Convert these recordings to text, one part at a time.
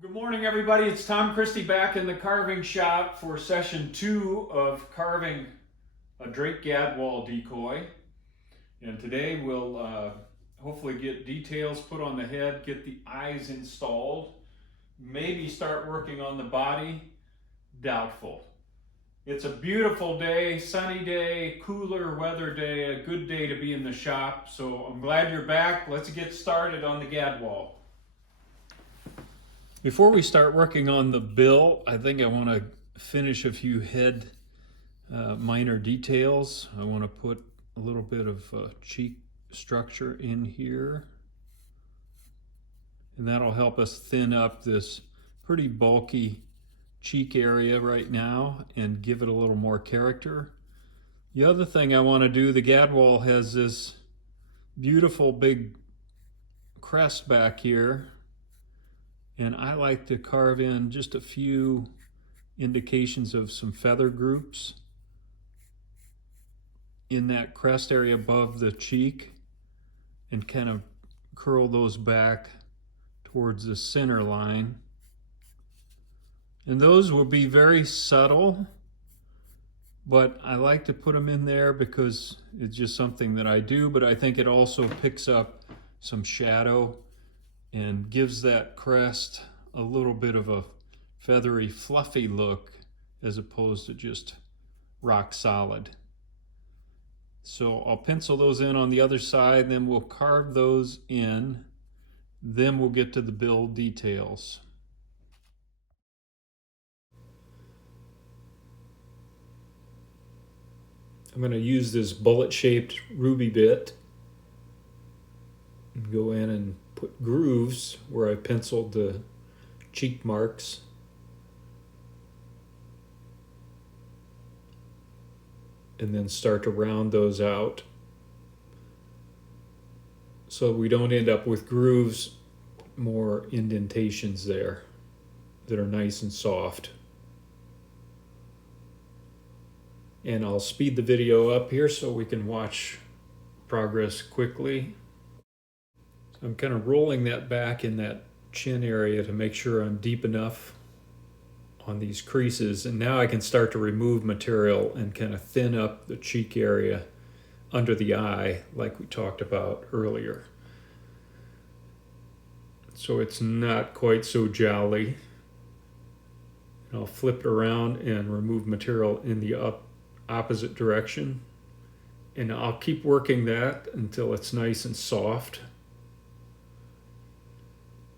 Good morning, everybody. It's Tom Christie back in the carving shop for session 2 of carving a Drake Gadwall decoy. And today we'll hopefully get details put on the head, get the eyes installed, maybe start working on the body. Doubtful. It's a beautiful day, sunny day, cooler weather day, a good day to be in the shop. So I'm glad you're back. Let's get started on the Gadwall. Before we start working on the bill, I think I want to finish a few head minor details. I want to put a little bit of cheek structure in here, and that'll help us thin up this pretty bulky cheek area right now and give it a little more character. The other thing I want to do, the Gadwall has this beautiful big crest back here, and I like to carve in just a few indications of some feather groups in that crest area above the cheek and kind of curl those back towards the center line. And those will be very subtle, but I like to put them in there because it's just something that I do, but I think it also picks up some shadow and gives that crest a little bit of a feathery, fluffy look as opposed to just rock solid. So I'll pencil those in on the other side, then we'll carve those in, then we'll get to the bill details. I'm going to use this bullet-shaped ruby bit and go in and put grooves where I penciled the cheek marks. And then start to round those out so we don't end up with grooves, more indentations there that are nice and soft. And I'll speed the video up here so we can watch progress quickly. I'm kind of rolling that back in that chin area to make sure I'm deep enough on these creases, and now I can start to remove material and kind of thin up the cheek area under the eye like we talked about earlier. So it's not quite so jowly. And I'll flip it around and remove material in the opposite direction, and I'll keep working that until it's nice and soft.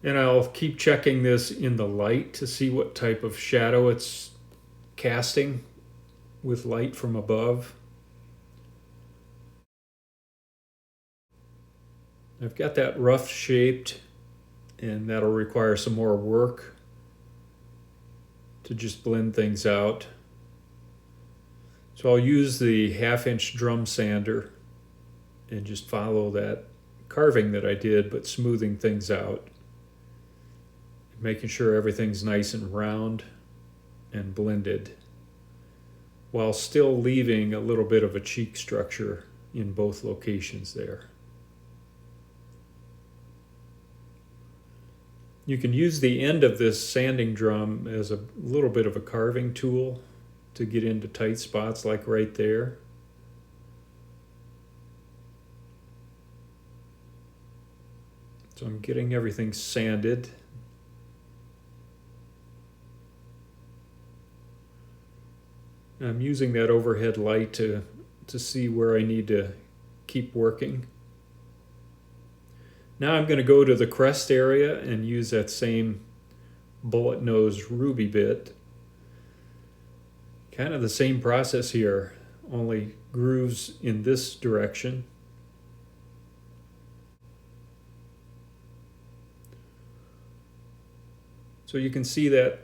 And I'll keep checking this in the light to see what type of shadow it's casting with light from above. I've got that rough shaped, and that'll require some more work to just blend things out. So I'll use the 1/2-inch drum sander and just follow that carving that I did, but smoothing things out, making sure everything's nice and round and blended, while still leaving a little bit of a cheek structure in both locations there. You can use the end of this sanding drum as a little bit of a carving tool to get into tight spots like right there. So I'm getting everything sanded. I'm using that overhead light to see where I need to keep working. Now I'm going to go to the crest area and use that same bullet nose ruby bit. Kind of the same process here, only grooves in this direction. So you can see that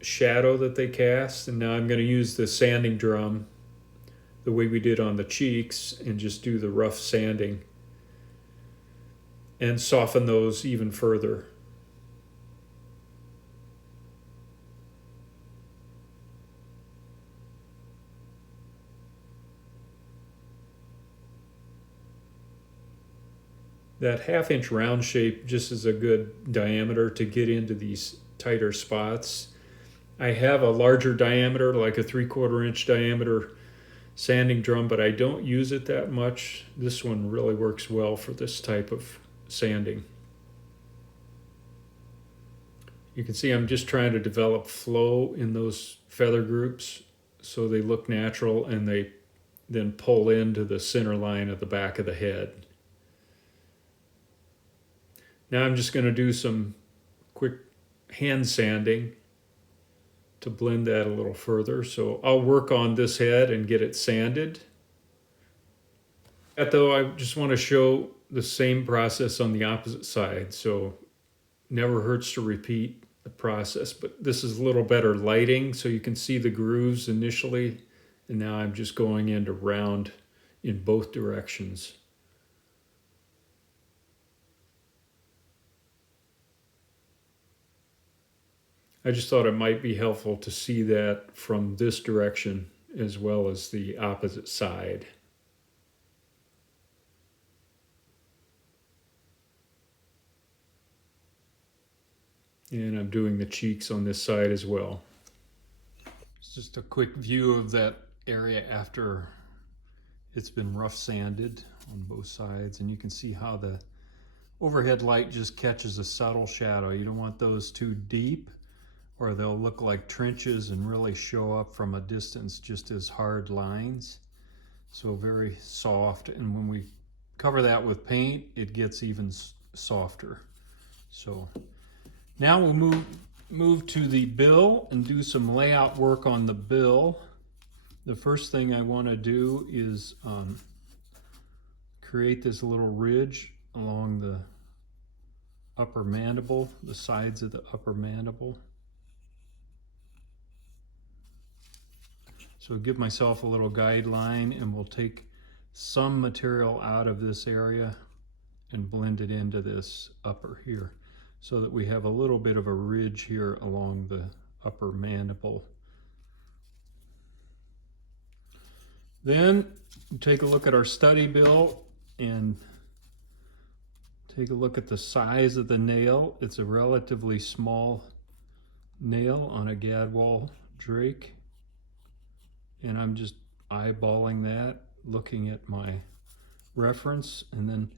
shadow that they cast, and now I'm going to use the sanding drum the way we did on the cheeks and just do the rough sanding and soften those even further. That 1/2-inch round shape just is a good diameter to get into these tighter spots. I have a larger diameter, like a 3/4 inch diameter sanding drum, but I don't use it that much. This one really works well for this type of sanding. You can see I'm just trying to develop flow in those feather groups so they look natural and they then pull into the center line of the back of the head. Now I'm just going to do some quick hand sanding to blend that a little further. So I'll work on this head and get it sanded. Though I just want to show the same process on the opposite side, so never hurts to repeat the process. But this is a little better lighting, so you can see the grooves initially, and now I'm just going in to round in both directions. I just thought it might be helpful to see that from this direction as well as the opposite side. And I'm doing the cheeks on this side as well. It's just a quick view of that area after it's been rough sanded on both sides, and you can see how the overhead light just catches a subtle shadow. You don't want those too deep, or they'll look like trenches and really show up from a distance just as hard lines. So very soft, and when we cover that with paint, it gets even softer. So now we'll move to the bill and do some layout work on the bill. The first thing I want to do is create this little ridge along the upper mandible, the sides of the upper mandible. So give myself a little guideline, and we'll take some material out of this area and blend it into this upper here, so that we have a little bit of a ridge here along the upper mandible. Then take a look at our study bill and take a look at the size of the nail. It's a relatively small nail on a Gadwall Drake, and I'm just eyeballing that, looking at my reference, and then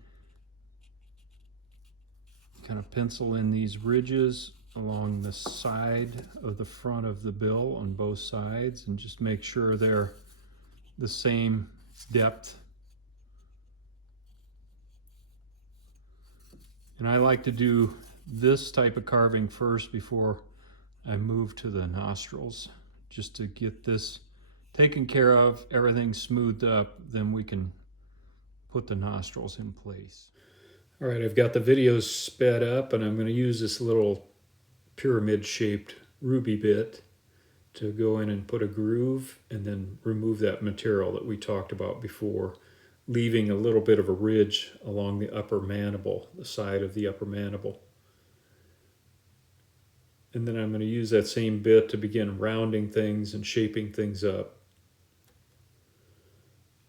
kind of pencil in these ridges along the side of the front of the bill on both sides, and just make sure they're the same depth. And I like to do this type of carving first before I move to the nostrils, just to get this taken care of, everything smoothed up, then we can put the nostrils in place. All right, I've got the videos sped up, and I'm going to use this little pyramid-shaped ruby bit to go in and put a groove and then remove that material that we talked about before, leaving a little bit of a ridge along the upper mandible, the side of the upper mandible. And then I'm going to use that same bit to begin rounding things and shaping things up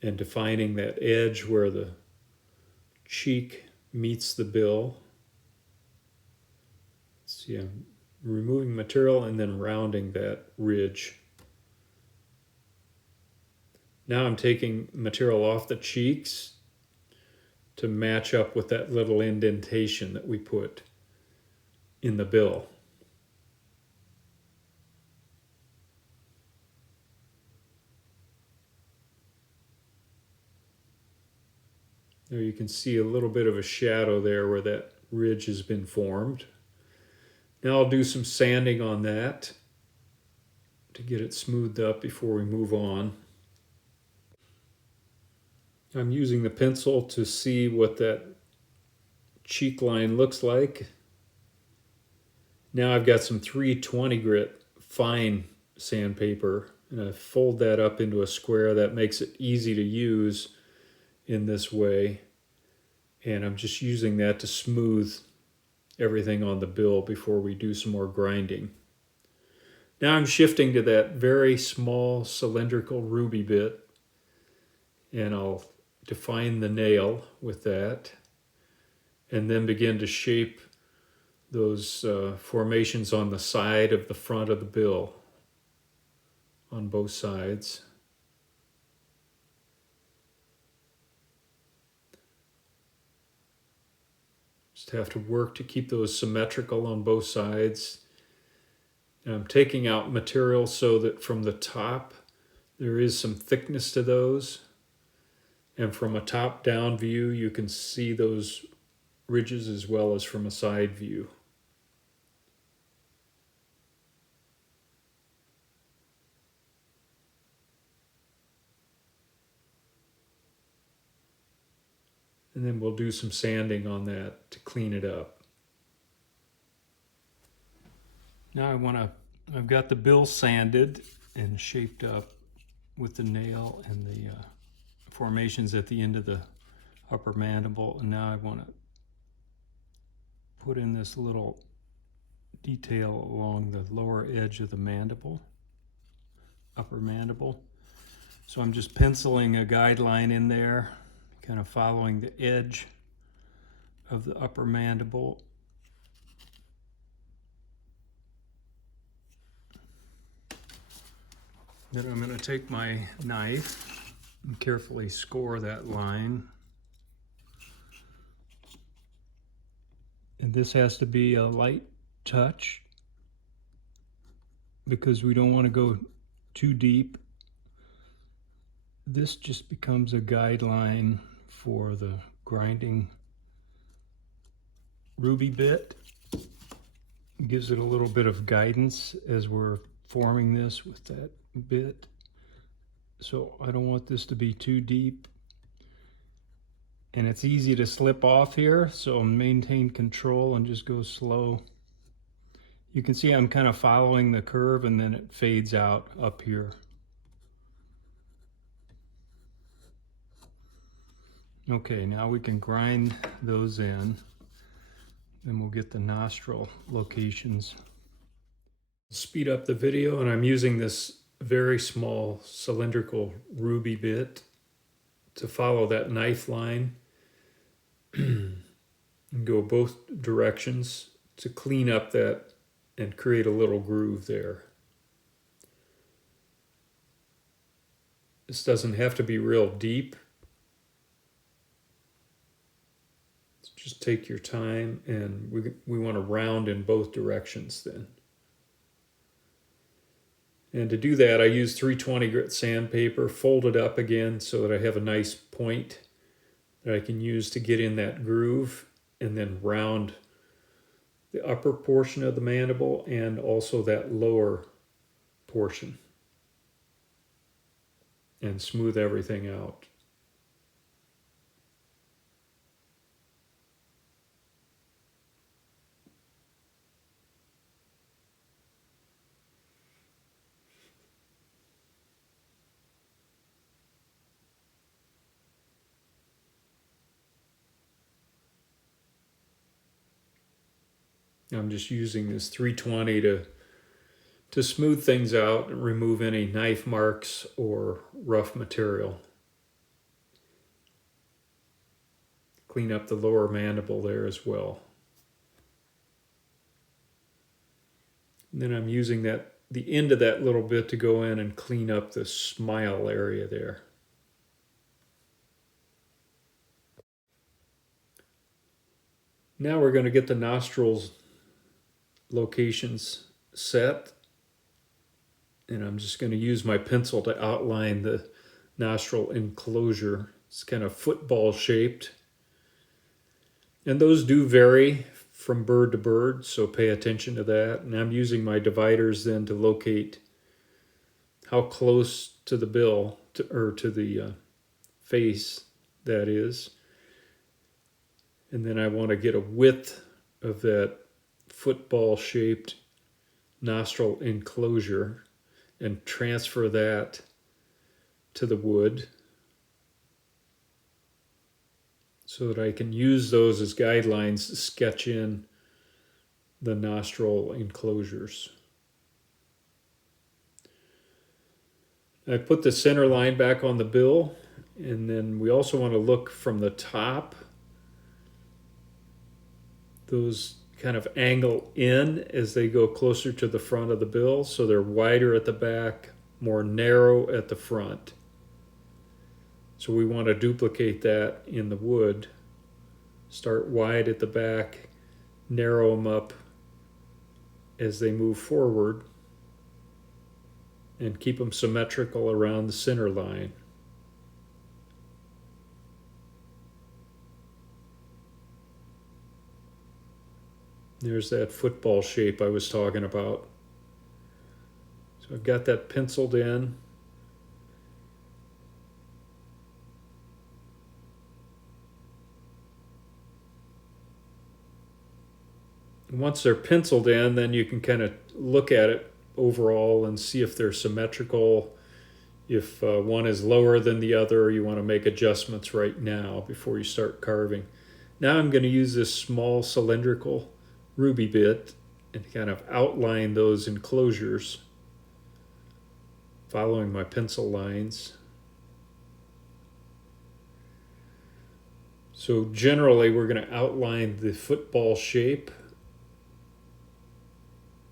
and defining that edge where the cheek meets the bill. See, I'm removing material and then rounding that ridge. Now I'm taking material off the cheeks to match up with that little indentation that we put in the bill. There you can see a little bit of a shadow there where that ridge has been formed. Now I'll do some sanding on that to get it smoothed up before we move on. I'm using the pencil to see what that cheek line looks like. Now I've got some 320 grit fine sandpaper, and I fold that up into a square. That makes it easy to use in this way, and I'm just using that to smooth everything on the bill before we do some more grinding. Now I'm shifting to that very small cylindrical ruby bit, and I'll define the nail with that, and then begin to shape those formations on the side of the front of the bill on both sides. Just have to work to keep those symmetrical on both sides. And I'm taking out material so that from the top there is some thickness to those. And from a top-down view, you can see those ridges as well as from a side view. And then we'll do some sanding on that to clean it up. Now I've got the bill sanded and shaped up with the nail and the formations at the end of the upper mandible. And now I want to put in this little detail along the lower edge of the mandible, upper mandible. So I'm just penciling a guideline in there, kind of following the edge of the upper mandible. Then I'm going to take my knife and carefully score that line. And this has to be a light touch because we don't want to go too deep. This just becomes a guideline for the grinding ruby bit. It gives it a little bit of guidance as we're forming this with that bit. So I don't want this to be too deep. And it's easy to slip off here, so maintain control and just go slow. You can see I'm kind of following the curve and then it fades out up here. Okay, now we can grind those in, and we'll get the nostril locations. Speed up the video, and I'm using this very small cylindrical ruby bit to follow that knife line and go both directions to clean up that and create a little groove there. This doesn't have to be real deep. Just take your time, and we want to round in both directions then. And to do that, I use 320 grit sandpaper, fold it up again so that I have a nice point that I can use to get in that groove, and then round the upper portion of the mandible and also that lower portion, and smooth everything out. I'm just using this 320 to smooth things out and remove any knife marks or rough material. Clean up the lower mandible there as well. And then I'm using the end of that little bit to go in and clean up the smile area there. Now we're going to get the nostrils locations set, and I'm just going to use my pencil to outline the nostril enclosure. It's kind of football shaped, and those do vary from bird to bird, so pay attention to that. And I'm using my dividers then to locate how close to the bill to the face that is, and then I want to get a width of that football-shaped nostril enclosure and transfer that to the wood so that I can use those as guidelines to sketch in the nostril enclosures. I put the center line back on the bill, and then we also want to look from the top. Those kind of angle in as they go closer to the front of the bill, so they're wider at the back, more narrow at the front. So we want to duplicate that in the wood. Start wide at the back, narrow them up as they move forward, and keep them symmetrical around the center line. There's that football shape I was talking about. So I've got that penciled in. Once they're penciled in, then you can kind of look at it overall and see if they're symmetrical. If one is lower than the other, you want to make adjustments right now before you start carving. Now I'm going to use this small cylindrical ruby bit and kind of outline those enclosures following my pencil lines. So generally we're going to outline the football shape,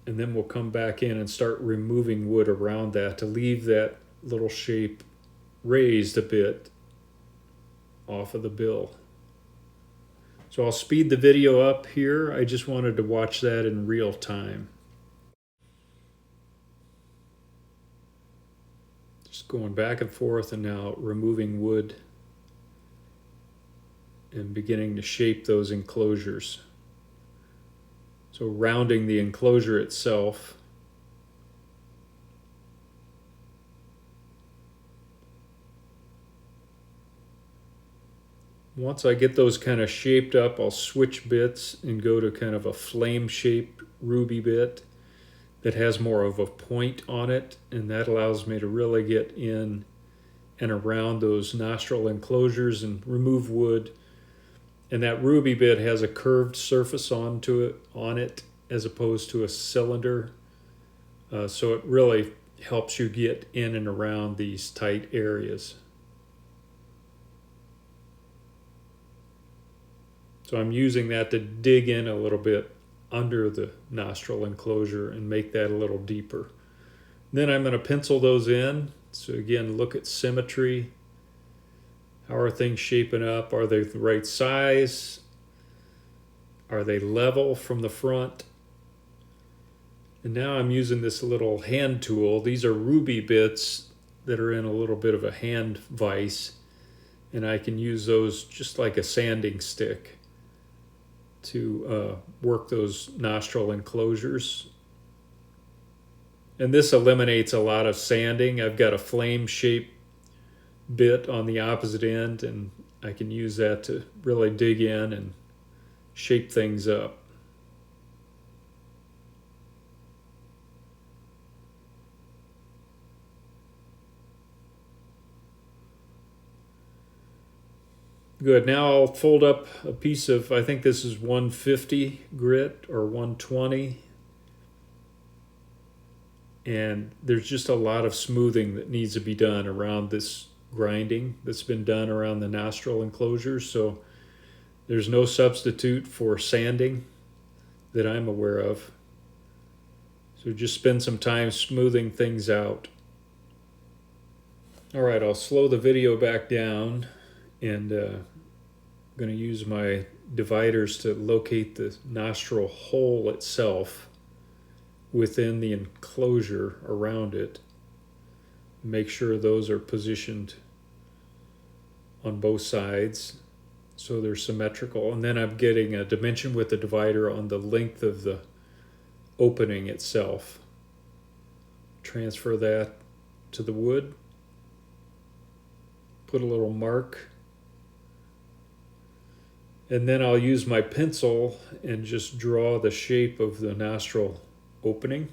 and then we'll come back in and start removing wood around that to leave that little shape raised a bit off of the bill. So I'll speed the video up here. I just wanted to watch that in real time. Just going back and forth and now removing wood and beginning to shape those enclosures. So rounding the enclosure itself. Once I get those kind of shaped up, I'll switch bits and go to kind of a flame-shaped ruby bit that has more of a point on it, and that allows me to really get in and around those nostril enclosures and remove wood. And that ruby bit has a curved surface on it as opposed to a cylinder, so it really helps you get in and around these tight areas. So I'm using that to dig in a little bit under the nostril enclosure and make that a little deeper. Then I'm going to pencil those in. So again, look at symmetry. How are things shaping up? Are they the right size? Are they level from the front? And now I'm using this little hand tool. These are ruby bits that are in a little bit of a hand vise, and I can use those just like a sanding stick to work those nostril enclosures. And this eliminates a lot of sanding. I've got a flame-shaped bit on the opposite end, and I can use that to really dig in and shape things up. Good, now I'll fold up a piece of, I think this is 150 grit or 120. And there's just a lot of smoothing that needs to be done around this grinding that's been done around the nostril enclosures. So there's no substitute for sanding that I'm aware of. So just spend some time smoothing things out. All right, I'll slow the video back down, and I'm going to use my dividers to locate the nostril hole itself within the enclosure around it. Make sure those are positioned on both sides so they're symmetrical. And then I'm getting a dimension with the divider on the length of the opening itself. Transfer that to the wood. Put a little mark. And then I'll use my pencil and just draw the shape of the nostril opening.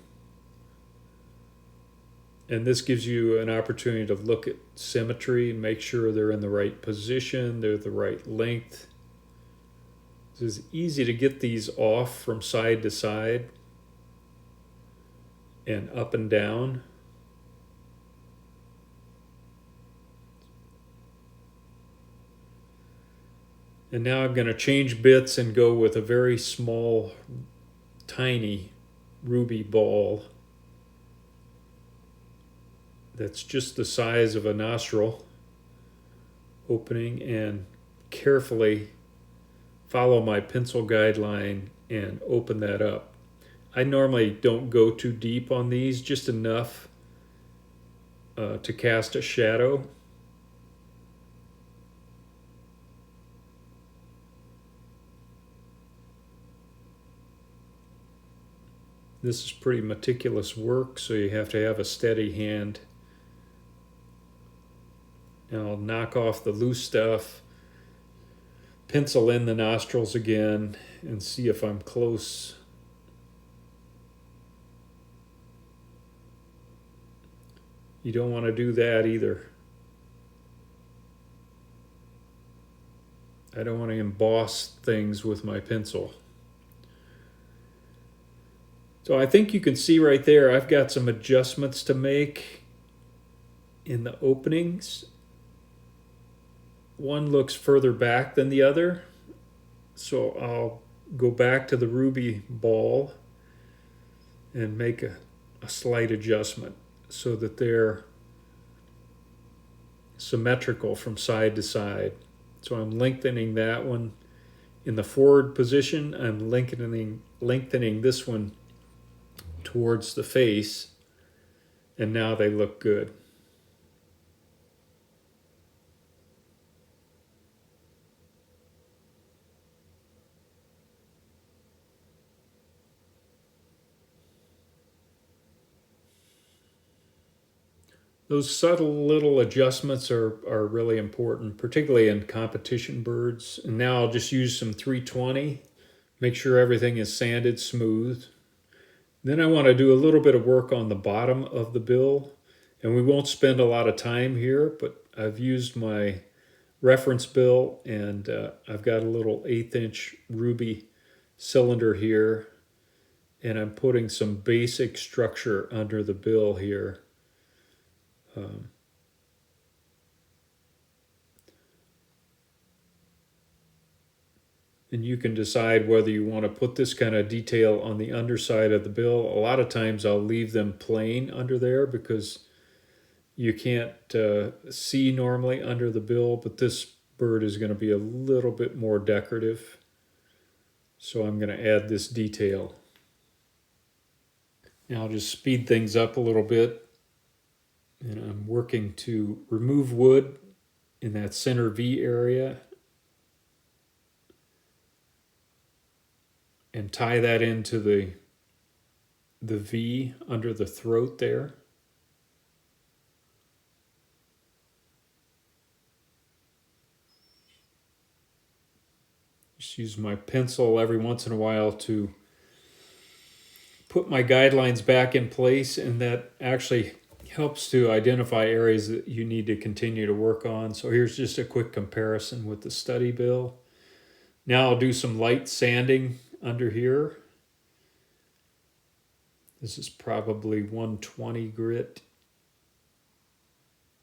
And this gives you an opportunity to look at symmetry, make sure they're in the right position, they're the right length. It's easy to get these off from side to side and up and down. And now I'm going to change bits and go with a very small tiny ruby ball that's just the size of a nostril opening, and carefully follow my pencil guideline and open that up. I normally don't go too deep on these, just enough to cast a shadow. This is pretty meticulous work, so you have to have a steady hand. And I'll knock off the loose stuff, pencil in the nostrils again, and see if I'm close. You don't want to do that either. I don't want to emboss things with my pencil. So I think you can see right there, I've got some adjustments to make in the openings. One looks further back than the other, so I'll go back to the ruby ball and make a slight adjustment so that they're symmetrical from side to side. So I'm lengthening that one in the forward position. I'm lengthening this one towards the face, and now they look good. Those subtle little adjustments are really important, particularly in competition birds. And now I'll just use some 320, make sure everything is sanded smooth. Then I want to do a little bit of work on the bottom of the bill, and we won't spend a lot of time here, but I've used my reference bill, and I've got a little 1/8" ruby cylinder here, and I'm putting some basic structure under the bill here. And you can decide whether you want to put this kind of detail on the underside of the bill. A lot of times I'll leave them plain under there because you can't see normally under the bill, but this bird is going to be a little bit more decorative. So I'm going to add this detail. Now I'll just speed things up a little bit. And I'm working to remove wood in that center V area and tie that into the V under the throat there. Just use my pencil every once in a while to put my guidelines back in place, and that actually helps to identify areas that you need to continue to work on. So here's just a quick comparison with the study bill. Now I'll do some light sanding under here. This is probably 120 grit,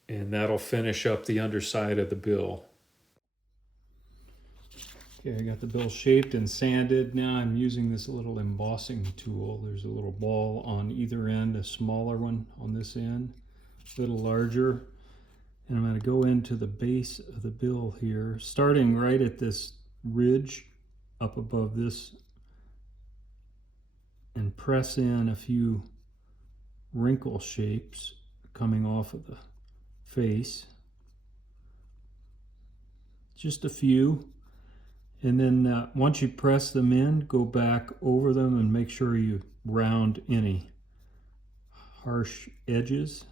and that'll finish up the underside of the bill. Okay, I got the bill shaped and sanded. Now I'm using this little embossing tool. There's a little ball on either end, a smaller one on this end, a little larger. And I'm going to go into the base of the bill here, starting right at this ridge up above this, and press in a few wrinkle shapes coming off of the face. Just a few. And then once you press them in, go back over them and make sure you round any harsh edges,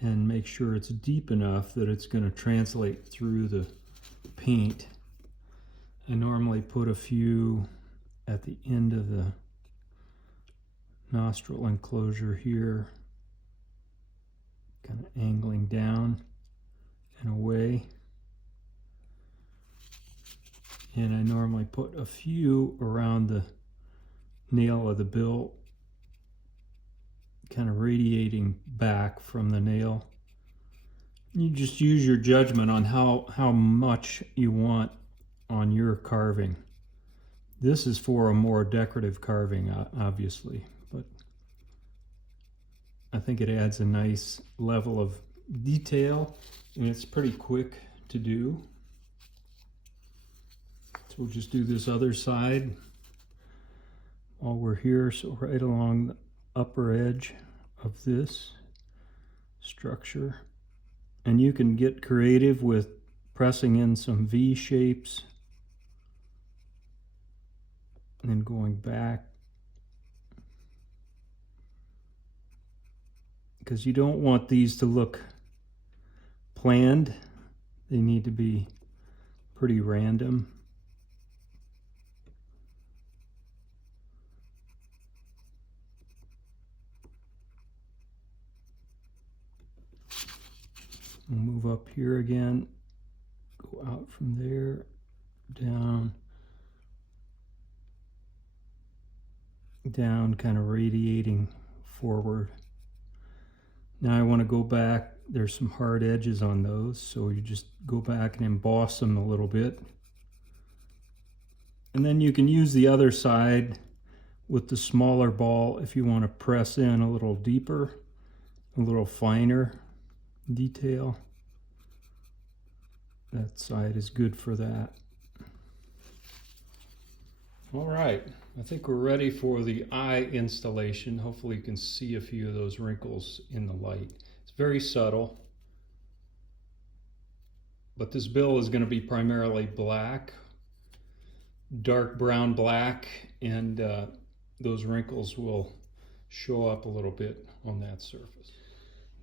and make sure it's deep enough that it's going to translate through the paint. I normally put a few at the end of the nostril enclosure here, kind of angling down and away. And I normally put a few around the nail of the bill, kind of radiating back from the nail. You just use your judgment on how much you want on your carving. This is for a more decorative carving, obviously, but I think it adds a nice level of detail, and it's pretty quick to do. So we'll just do this other side while we're here. So right along the upper edge of this structure. And you can get creative with pressing in some V shapes and then going back, because you don't want these to look planned. They need to be pretty random. We'll move up here again, go out from there, down, down, kind of radiating forward. Now I want to go back. There's some hard edges on those, so you just go back and emboss them a little bit. And then you can use the other side with the smaller ball if you want to press in a little deeper, a little finer detail. That side is good for that. All right, I think we're ready for the eye installation. Hopefully you can see a few of those wrinkles in the light. It's very subtle, but this bill is going to be primarily black, dark brown black, and those wrinkles will show up a little bit on that surface.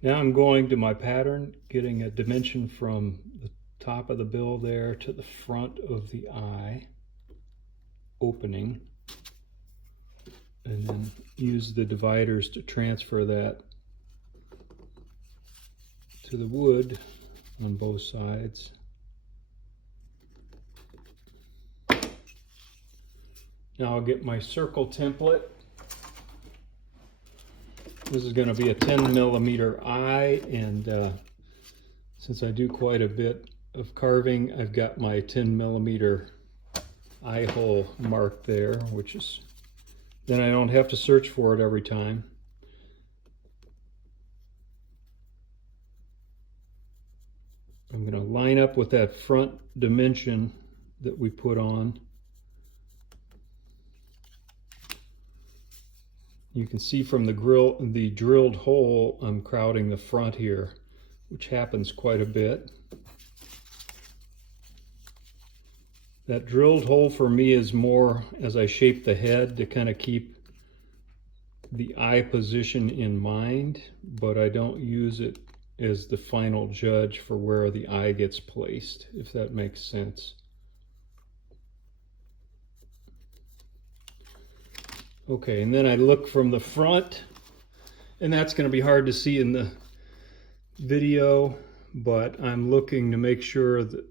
Now I'm going to my pattern, getting a dimension from the top of the bill there to the front of the eye opening, and then use the dividers to transfer that to the wood on both sides. Now I'll get my circle template. This is going to be a 10mm eye, and since I do quite a bit of carving, I've got my 10mm eye hole marked there, which is, then I don't have to search for it every time. I'm going to line up with that front dimension that we put on. You can see from the drilled hole, I'm crowding the front here, which happens quite a bit. That drilled hole for me is more as I shape the head to kind of keep the eye position in mind, but I don't use it as the final judge for where the eye gets placed, if that makes sense. Okay, and then I look from the front, and that's going to be hard to see in the video, but I'm looking to make sure that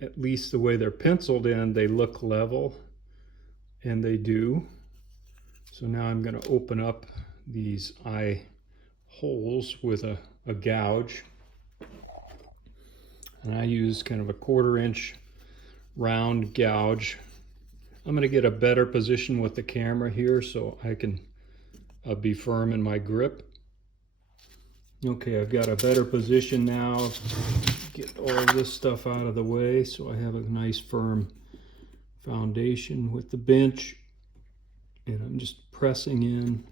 at least the way they're penciled in, they look level, and they do. So now I'm going to open up these eye holes with a gouge, and I use kind of a 1/4 inch round gouge. I'm going to get a better position with the camera here so I can be firm in my grip. Okay, I've got a better position now. Get all this stuff out of the way so I have a nice firm foundation with the bench, and I'm just pressing in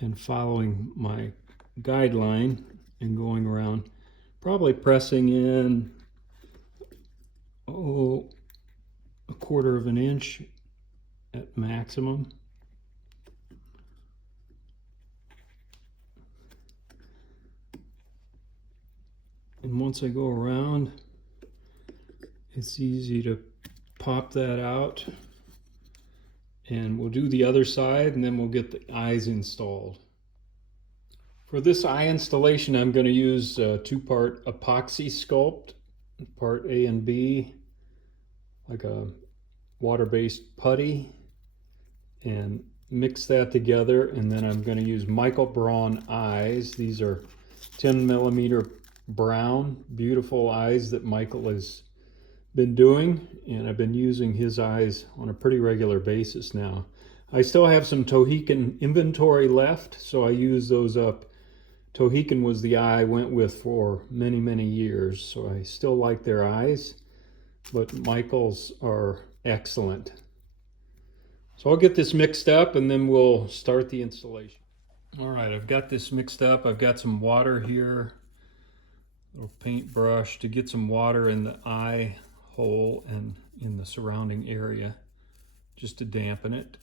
and following my guideline and going around, probably pressing in a 1/4 of an inch at maximum. And once I go around, it's easy to pop that out, and we'll do the other side, and then we'll get the eyes installed. For this eye installation, I'm going to use a 2-part epoxy sculpt, part A and B, like a water-based putty, and mix that together. And then I'm going to use Michael Braun eyes. These are 10mm brown, beautiful eyes that Michael has been doing, and I've been using his eyes on a pretty regular basis now. I still have some Tohican inventory left, so I use those up. Tohican was the eye I went with for many, many years, so I still like their eyes, but Michael's are excellent. So I'll get this mixed up and then we'll start the installation. All right, I've got this mixed up. I've got some water here, a little paintbrush to get some water in the eye hole and in the surrounding area, just to dampen it.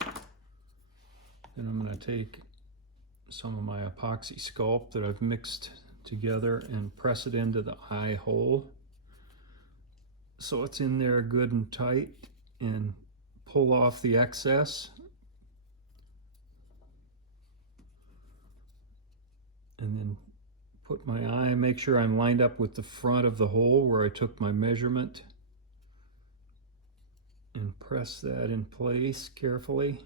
Then I'm going to take some of my epoxy sculpt that I've mixed together and press it into the eye hole so it's in there good and tight, and pull off the excess. And then put my eye, make sure I'm lined up with the front of the hole where I took my measurement, and press that in place carefully.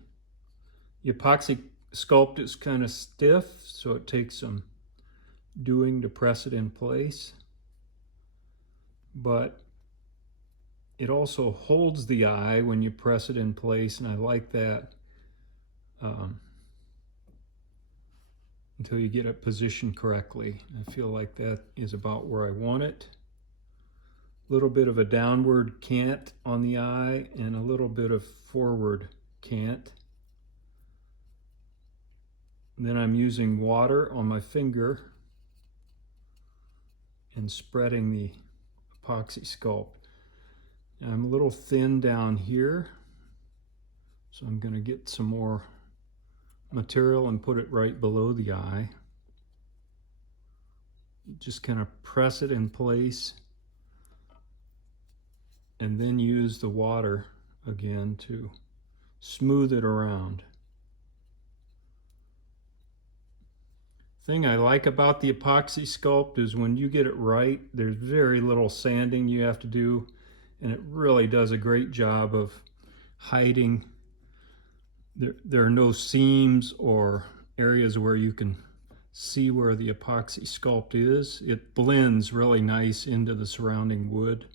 The epoxy sculpt is kind of stiff, so it takes some doing to press it in place, but it also holds the eye when you press it in place, and I like that until you get it positioned correctly. I feel like that is about where I want it. A little bit of a downward cant on the eye and a little bit of forward cant. And then I'm using water on my finger and spreading the epoxy sculpt. Now I'm a little thin down here, so I'm going to get some more material and put it right below the eye. Just kind of press it in place and then use the water again to smooth it around. Thing I like about the epoxy sculpt is when you get it right, there's very little sanding you have to do, and it really does a great job of hiding. There are no seams or areas where you can see where the epoxy sculpt is. It blends really nice into the surrounding wood.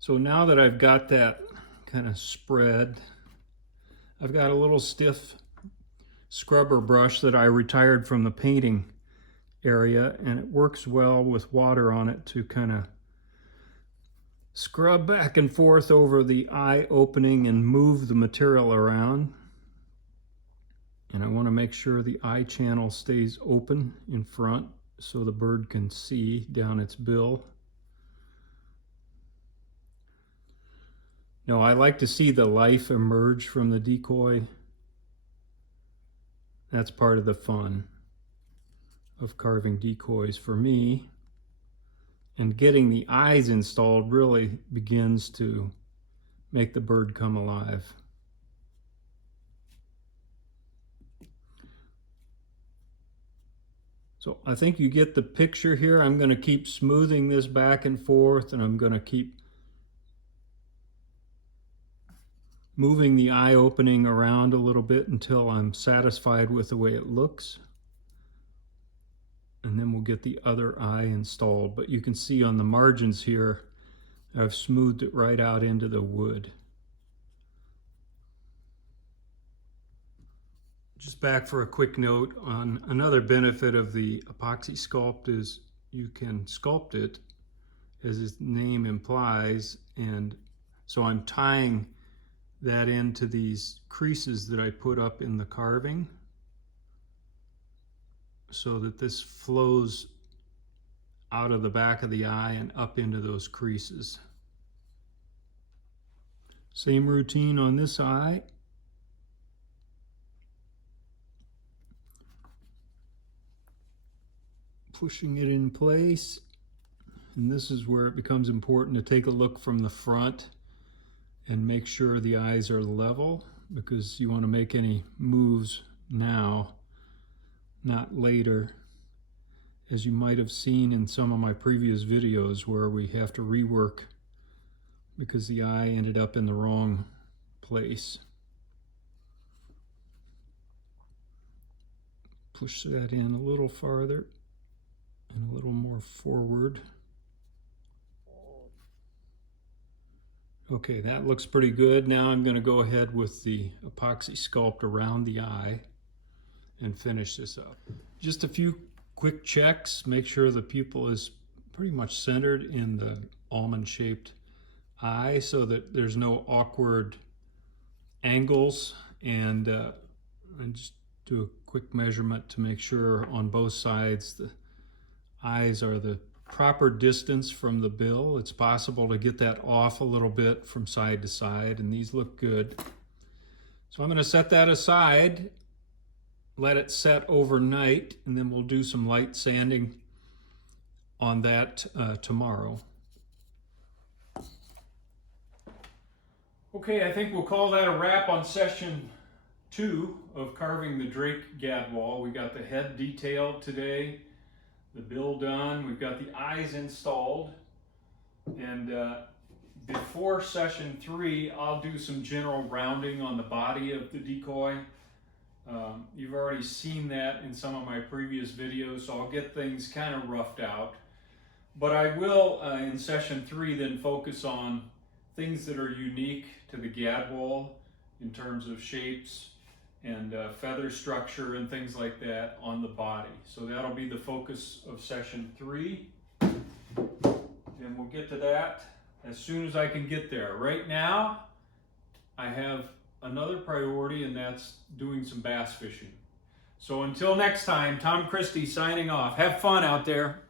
So now that I've got that kind of spread, I've got a little stiff scrubber brush that I retired from the painting area, and it works well with water on it to kind of scrub back and forth over the eye opening and move the material around. And I want to make sure the eye channel stays open in front so the bird can see down its bill. Now I like to see the life emerge from the decoy. That's part of the fun of carving decoys for me. And getting the eyes installed really begins to make the bird come alive. So I think you get the picture here. I'm going to keep smoothing this back and forth, and I'm going to keep moving the eye opening around a little bit until I'm satisfied with the way it looks. And then we'll get the other eye installed. But you can see on the margins here, I've smoothed it right out into the wood. Just back for a quick note on another benefit of the epoxy sculpt is you can sculpt it as its name implies, and so I'm tying that into these creases that I put up in the carving, so that this flows out of the back of the eye and up into those creases. Same routine on this eye. Pushing it in place. And this is where it becomes important to take a look from the front and make sure the eyes are level, because you want to make any moves now, not later, as you might have seen in some of my previous videos where we have to rework because the eye ended up in the wrong place. Push that in a little farther and a little more forward. Okay, that looks pretty good. Now I'm going to go ahead with the epoxy sculpt around the eye and finish this up. Just a few quick checks. Make sure the pupil is pretty much centered in the almond-shaped eye so that there's no awkward angles, and just do a quick measurement to make sure on both sides the eyes are the proper distance from the bill. It's possible to get that off a little bit from side to side, and these look good. So I'm going to set that aside, let it set overnight, and then we'll do some light sanding on that tomorrow. Okay, I think we'll call that a wrap on session 2 of carving the Drake Gadwall. We got the head detailed today, the bill done, we've got the eyes installed, and before session 3 I'll do some general rounding on the body of the decoy. You've already seen that in some of my previous videos, so I'll get things kind of roughed out. But I will, in session 3, then focus on things that are unique to the Gadwall in terms of shapes and feather structure and things like that on the body. So that'll be the focus of session 3. And we'll get to that as soon as I can get there. Right now, I have another priority, and that's doing some bass fishing. So until next time, Tom Christie signing off. Have fun out there.